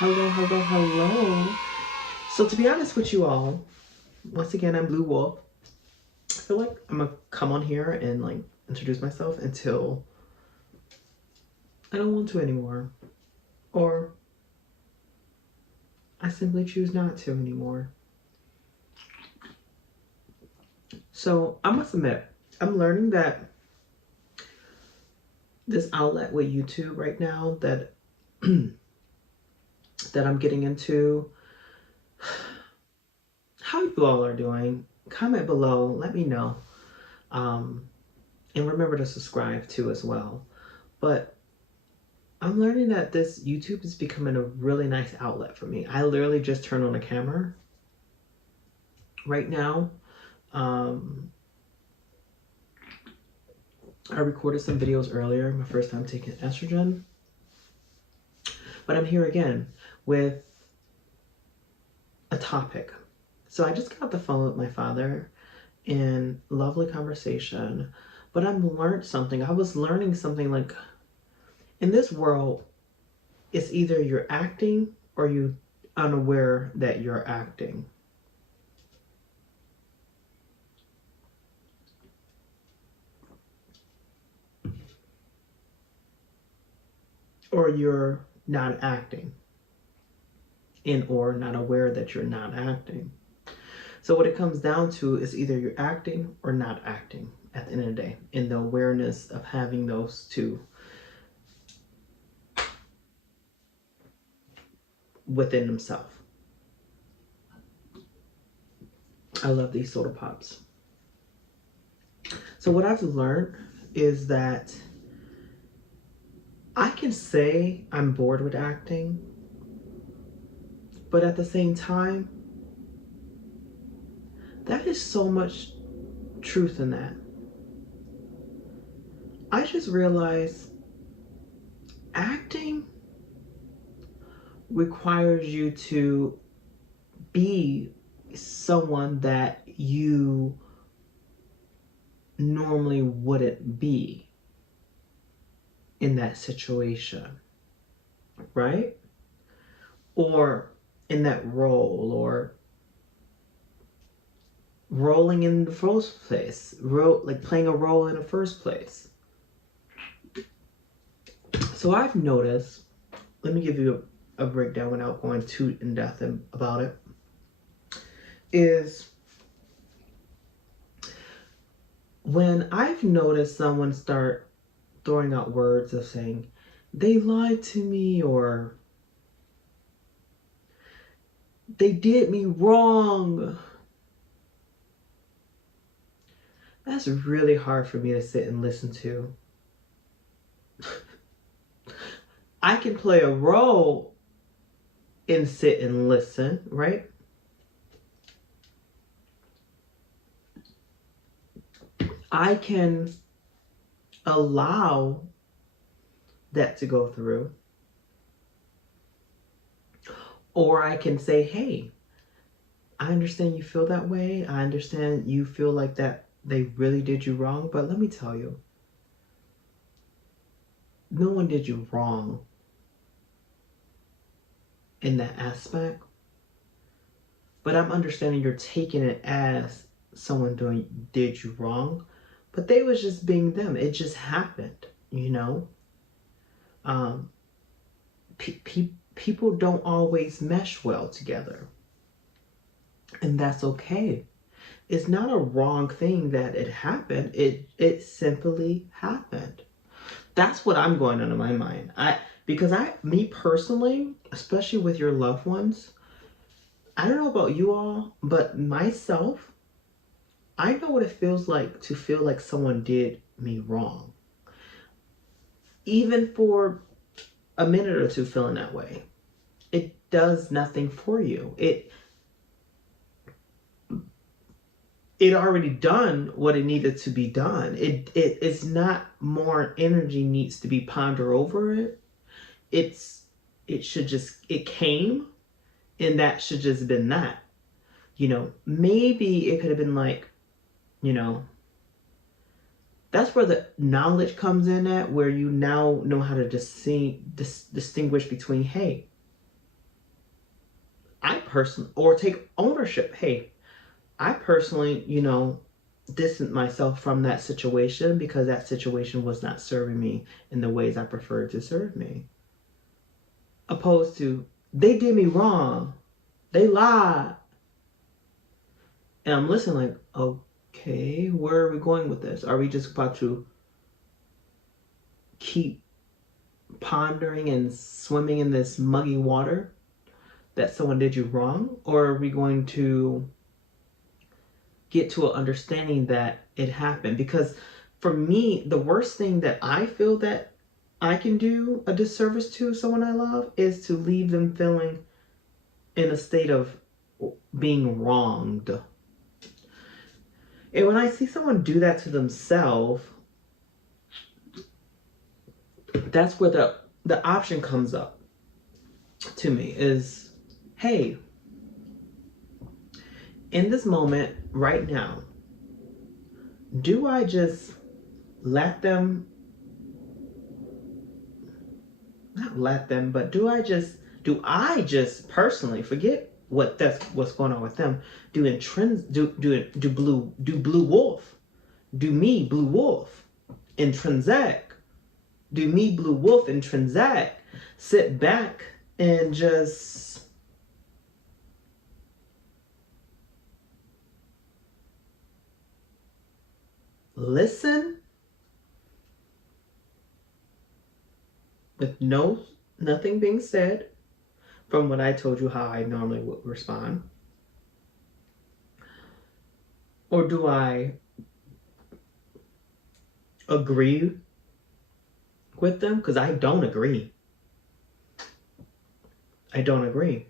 Hello, hello, hello. So to be honest with you all, once again, I'm Blue Wolf. I feel like I'm gonna come on here and like introduce myself until I don't want to anymore. Or I simply choose not to anymore. So I must admit, I'm learning that this outlet with YouTube right now that that I'm getting into, how you all are doing, comment below, let me know. Um, and remember to subscribe too as well. But I'm learning that this YouTube is becoming a really nice outlet for me. I literally just turned on the camera right now. Um, I recorded some videos earlier, my first time taking estrogen. But I'm here again with a topic. So I just got off the phone with my father in lovely conversation. But I've learned something. I was learning something like in this world, it's either you're acting or you unaware that you're acting. Or you're not acting and or not aware that you're not acting. So what it comes down to is either you're acting or not acting at the end of the day, in the awareness of having those two within themselves. I love these soda pops. So what I've learned is that I can say I'm bored with acting, but at the same time, that is so much truth in that. I just realized acting requires you to be someone that you normally wouldn't be in that situation, right? Or in that role, or rolling in the first place, like playing a role in the first place. So I've noticed, let me give you a breakdown without going too in depth about it, is when I've noticed someone start throwing out words of saying, they lied to me, or they did me wrong. That's really hard for me to sit and listen to. I can play a role and sit and listen, right? I can allow that to go through. Or I can say, hey, I understand you feel that way. I understand you feel like that they really did you wrong. But let me tell you, no one did you wrong in that aspect. But I'm understanding you're taking it as someone did you wrong. But they was just being them. It just happened, you know? Um, people don't always mesh well together. And that's okay. It's not a wrong thing that it happened. It simply happened. That's what I'm going on in my mind. Because me personally, especially with your loved ones, I don't know about you all, but myself, I know what it feels like to feel like someone did me wrong. Even for a minute or two feeling that way. It does nothing for you. It already done what it needed to be done. It's not more energy needs to be pondered over it. It should just, it came, and that should just been that. Maybe it could have been like, you know, that's where the knowledge comes in at, where you now know how to distinguish between, hey, person, or take ownership. Hey, I personally, distanced myself from that situation because that situation was not serving me in the ways I preferred to serve me. Opposed to, they did me wrong. They lied. And I'm listening like, okay, where are we going with this? Are we just about to keep pondering and swimming in this muggy water that someone did you wrong? Or are we going to get to an understanding that it happened? Because for me, the worst thing that I feel that I can do a disservice to someone I love is to leave them feeling in a state of being wronged. And when I see someone do that to themselves, that's where the option comes up to me is, hey, in this moment right now, do I just let them, not let them, but do I just personally forget what's going on with them? Do blue wolf, do me blue wolf, intrinsic, do me blue wolf intrinsic, sit back and just listen with nothing being said from what I told you how I normally would respond? Or do I agree with them? Because I don't agree. I don't agree.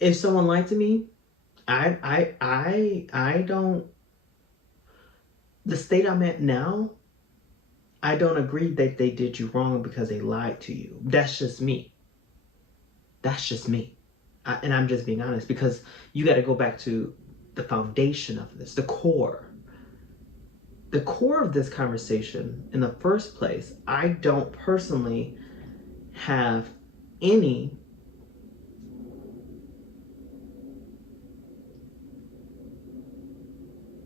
If someone lied to me, I don't, the state I'm at now, I don't agree that they did you wrong because they lied to you. That's just me. That's just me. And I'm just being honest, because you got to go back to the foundation of this, the core. The core of this conversation in the first place, I don't personally have any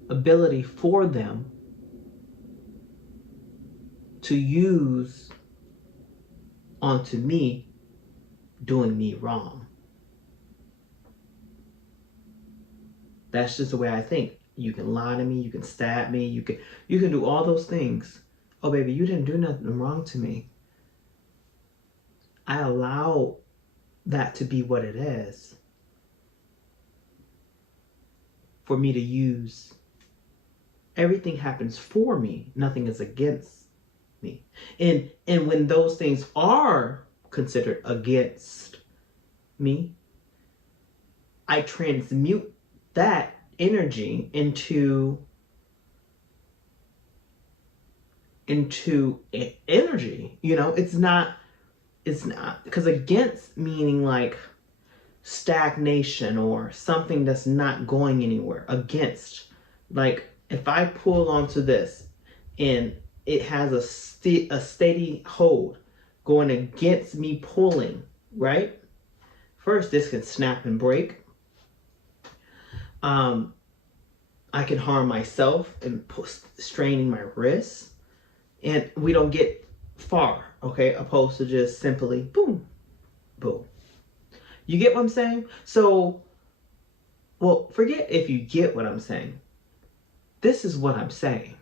ability for them to use onto me doing me wrong. That's just the way I think. You can lie to me, you can stab me, you can do all those things. Oh baby, you didn't do nothing wrong to me. I allow that to be what it is for me to use. Everything happens for me. Nothing is against me. And when those things are considered against me, I transmute that energy into energy. It's not because against meaning like stagnation or something that's not going anywhere. Against, like if I pull onto this and it has a steady hold going against me pulling, right? First, this can snap and break. I can harm myself and straining my wrists, and we don't get far, okay? Opposed to just simply boom, boom. You get what I'm saying? So, well, forget if you get what I'm saying. This is what I'm saying.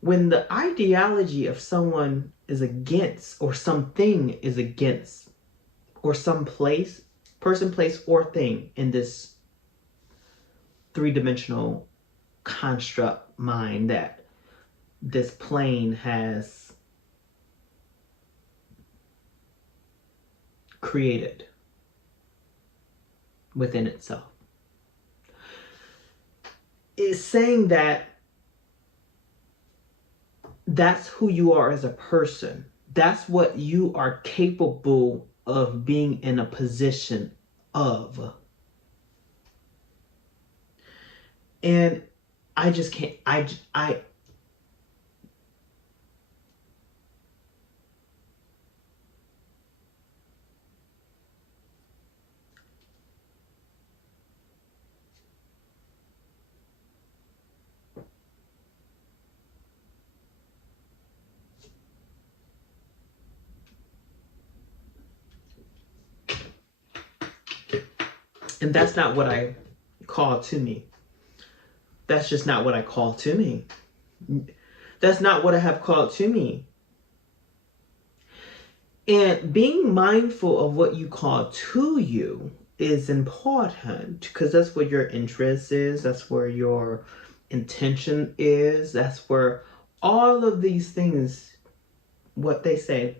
When the ideology of someone is against, or something is against, or some place, person, place, or thing in this three-dimensional construct mind that this plane has created within itself, is saying that that's who you are as a person. That's what you are capable of being in a position of. And I just can't, And that's not what I call to me. That's just not what I call to me. That's not what I have called to me. And being mindful of what you call to you is important, because that's where your interest is. That's where your intention is. That's where all of these things, what they say,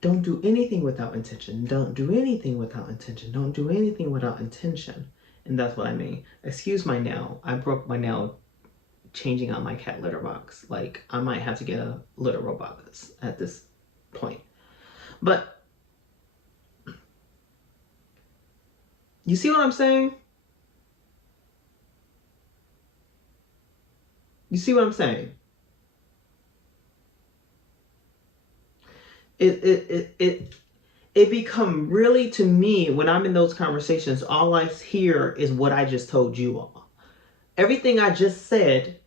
don't do anything without intention. Don't do anything without intention. Don't do anything without intention. And that's what I mean. Excuse my nail. I broke my nail changing out my cat litter box. Like, I might have to get a litter robot at this point. But you see what I'm saying? You see what I'm saying? It become really, to me, when I'm in those conversations, all I hear is what I just told you all. Everything I just said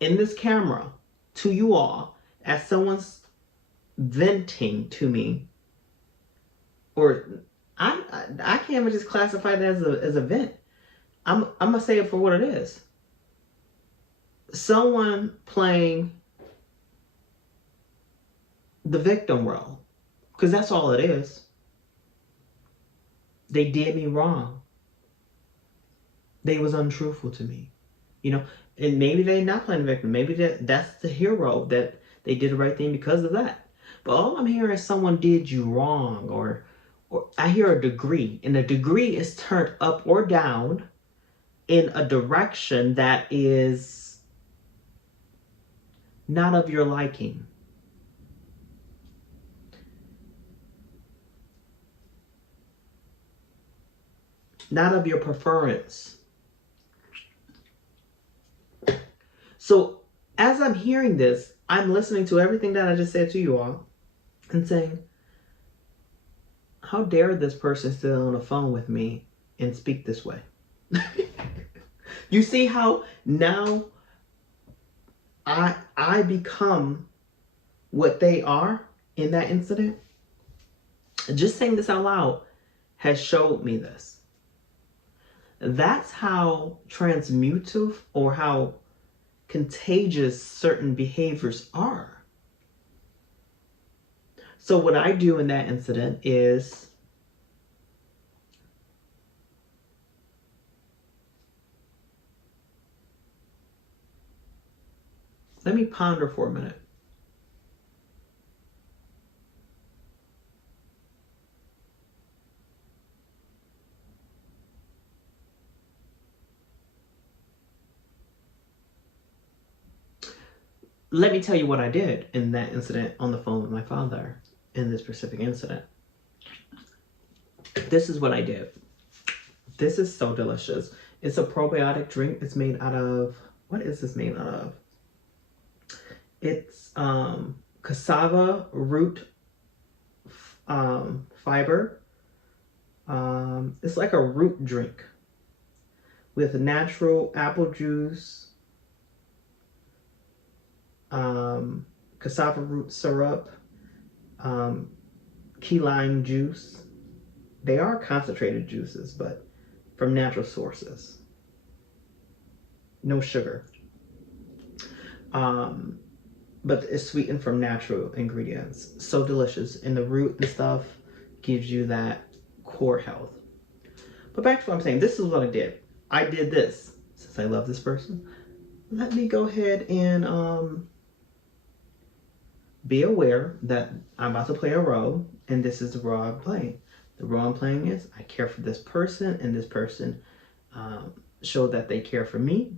in this camera to you all, as someone's venting to me, or I can't even just classify that as a vent. I'm gonna say it for what it is. Someone playing the victim role, because that's all it is. They did me wrong. They was untruthful to me, and maybe they're not playing the victim. Maybe that's the hero, that they did the right thing because of that. But all I'm hearing is someone did you wrong, or I hear a degree, and the degree is turned up or down in a direction that is not of your liking. Not of your preference. So as I'm hearing this, I'm listening to everything that I just said to you all and saying, how dare this person sit on the phone with me and speak this way? You see how now I become what they are in that incident? Just saying this out loud has showed me this. That's how transmutive or how contagious certain behaviors are. So what I do in that incident is let me ponder for a minute. Let me tell you what I did in that incident on the phone with my father in this specific incident. This is what I did. This is so delicious. It's a probiotic drink. It's made out of, what is this made out of? It's cassava root fiber. It's like a root drink with natural apple juice, cassava root syrup, key lime juice. They are concentrated juices, but from natural sources. No sugar. But it's sweetened from natural ingredients. So delicious. And the root and stuff gives you that core health. But back to what I'm saying. This is what I did. I did this. Since I love this person, let me go ahead and be aware that I'm about to play a role, and this is the role I'm playing. The role I'm playing is I care for this person, and this person showed that they care for me.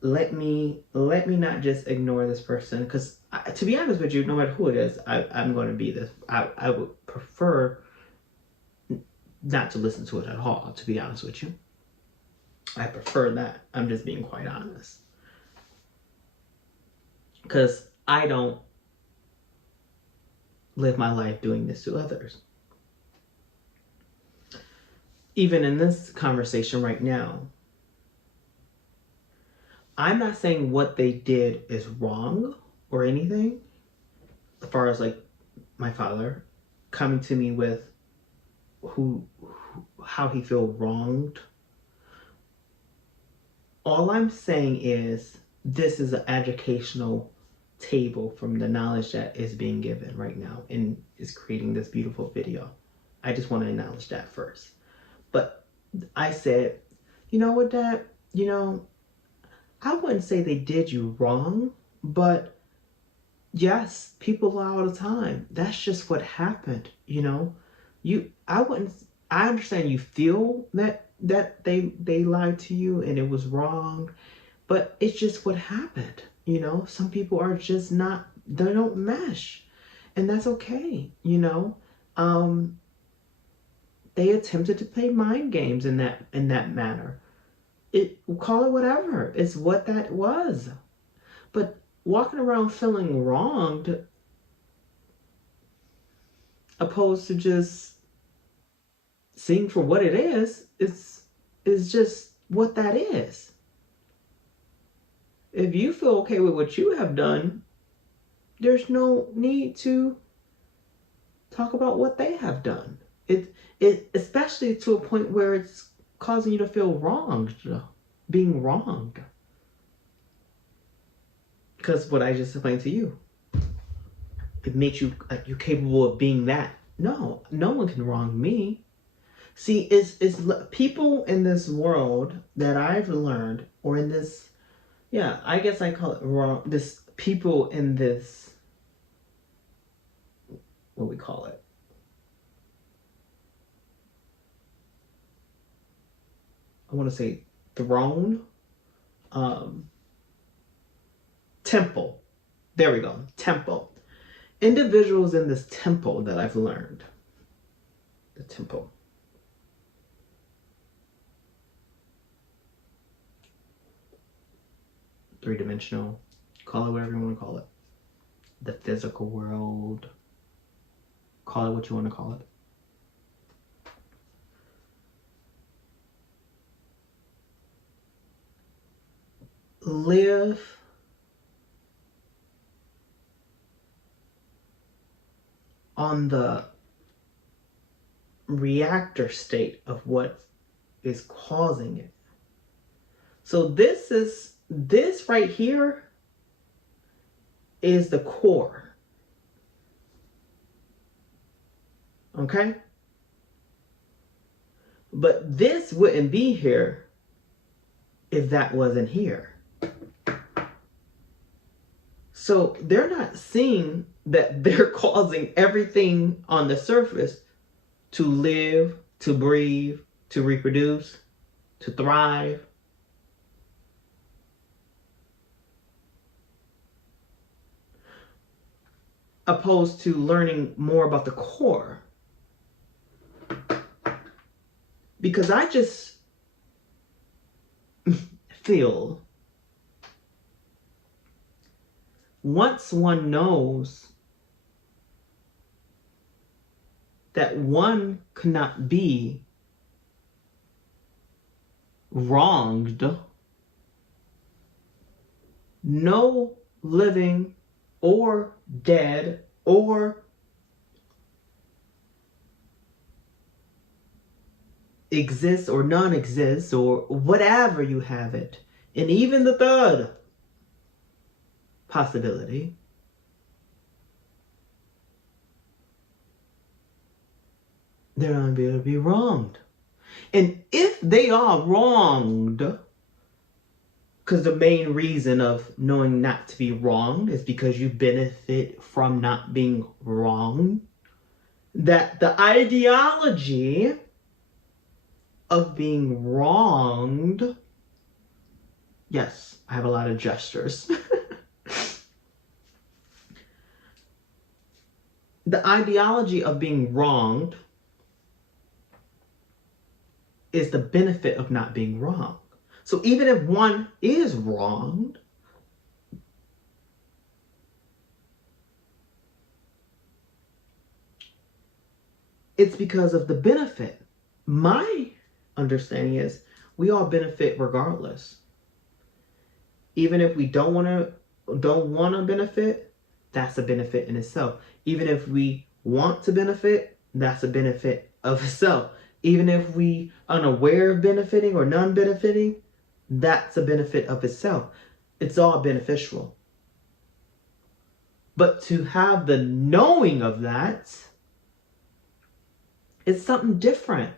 Let me not just ignore this person, because to be honest with you, no matter who it is, I'm going to be this. I would prefer not to listen to it at all, to be honest with you. I prefer that. I'm just being quite honest. Because I don't live my life doing this to others. Even in this conversation right now, I'm not saying what they did is wrong or anything, as far as like my father coming to me with who how he feel wronged. All I'm saying is this is an educational table from the knowledge that is being given right now and is creating this beautiful video. I just want to acknowledge that first. But I said, you know what, Dad? You know, I wouldn't say they did you wrong, but yes, people lie all the time. That's just what happened, you know. I understand you feel that they lied to you and it was wrong, but it's just what happened, you know. Some people are just not, they don't mesh, and that's okay, you know. They attempted to play mind games in that manner. Call it whatever. It's what that was. But walking around feeling wronged, opposed to just seeing for what it is just what that is. If you feel okay with what you have done, there's no need to talk about what they have done. It especially to a point where it's causing you to feel wronged, being wronged. Because what I just explained to you, it makes you like you're capable of being that. No one can wrong me. See, it's people in this world that I've learned, or in this, yeah, I guess I call it wrong. This people in this, what we call it, I want to say throne, temple. There we go, temple. Individuals in this temple that I've learned, the temple. Three-dimensional, call it whatever you want to call it. The physical world, call it what you want to call it. Live on the reactor state of what is causing it. So this right here is the core. Okay? But this wouldn't be here if that wasn't here. So they're not seeing that they're causing everything on the surface to live, to breathe, to reproduce, to thrive. Opposed to learning more about the core. Because I just feel once one knows that one cannot be wronged, no living or dead or exists or non-exists or whatever you have it, and even the third possibility, they're not going to be able to be wronged. And if they are wronged, because the main reason of knowing not to be wronged is because you benefit from not being wrong, that the ideology of being wronged, yes, I have a lot of gestures. The ideology of being wronged is the benefit of not being wrong. So even if one is wronged, it's because of the benefit. My understanding is we all benefit regardless. Even if we don't want to benefit, that's a benefit in itself. Even if we want to benefit, that's a benefit of itself. even if we unaware of benefiting or non-benefiting, that's a benefit of itself. It's all beneficial. But to have the knowing of that, it's something different.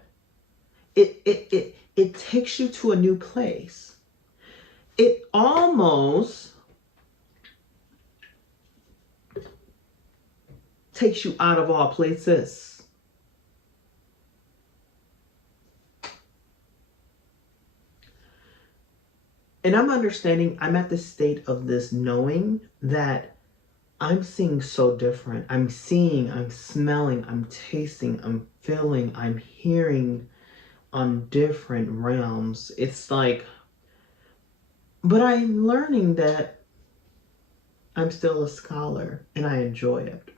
It takes you to a new place. It almost takes you out of all places. And I'm understanding, I'm at the state of this knowing that I'm seeing so different. I'm seeing, I'm smelling, I'm tasting, I'm feeling, I'm hearing on different realms. It's like, but I'm learning that I'm still a scholar and I enjoy it.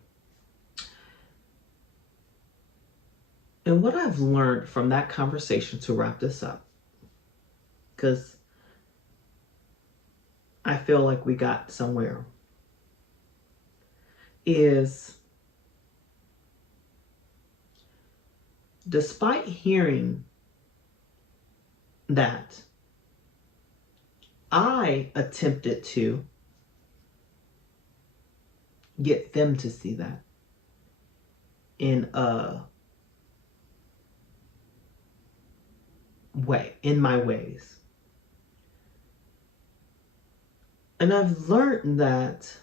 And what I've learned from that conversation, to wrap this up, because I feel like we got somewhere, is despite hearing that, I attempted to get them to see that in a way, in my ways. And I've learned that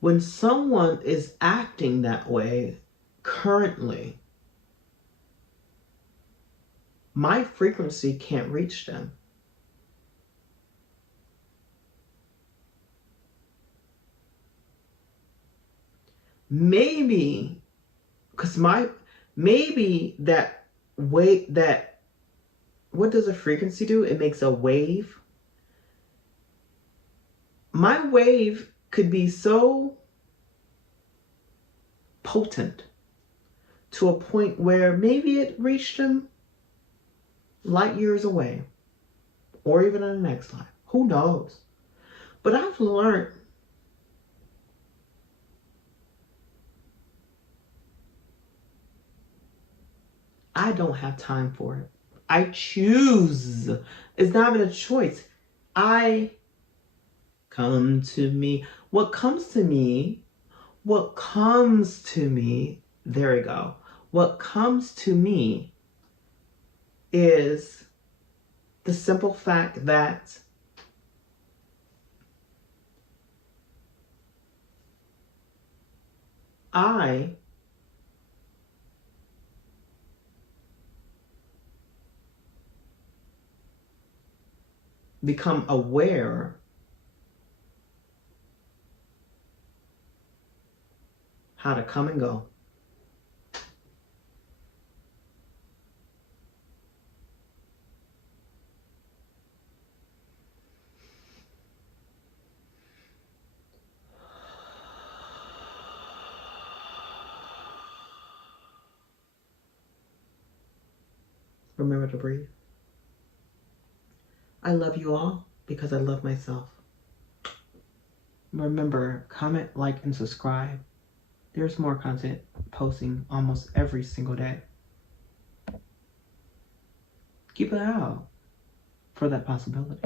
when someone is acting that way currently, my frequency can't reach them. Maybe, because maybe that way, that, what does a frequency do? It makes a wave. My wave could be so potent to a point where maybe it reached them light years away, or even in the next life. Who knows? But I've learned I don't have time for it. I choose. It's not even a choice. I come to me. What comes to me, there we go. What comes to me is the simple fact that I become aware how to come and go. Remember to breathe. I love you all because I love myself. Remember, comment, like, and subscribe. There's more content posting almost every single day. Keep an eye out for that possibility.